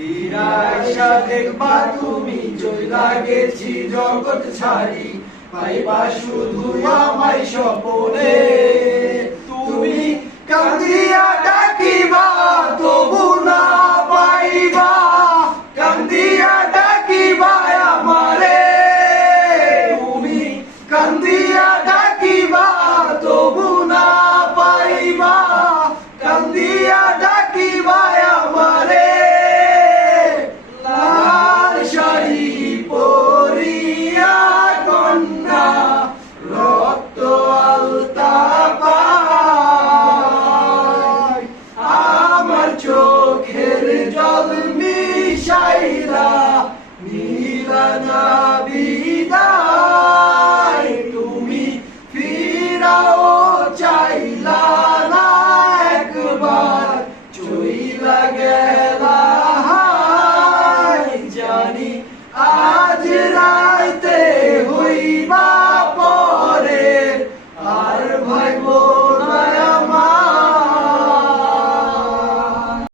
ফিরাইসা দেখবা তুমি চইলা গেছি জগৎ ছাড়ি, পাইবা শুধু আমায় স্বপনে। তুমি কান্দিয়া ডাকিবা তবু না পাইবা, কান্দিয়া ডাকিবা আমারে। তুমি কান্দিয়া ডাকিবা তবু না পাইবা, কান্দিয়া ডাকিবা আমারে। লাল শাড়ি পরিয়া কন্যা রক্ত আলতা পায়, আমার চোখের জল মিশাইলা নিলা না বিদায়। তুমি ফিরাও চাইলা না একবার, চইলা গেলা জানি আজ রাত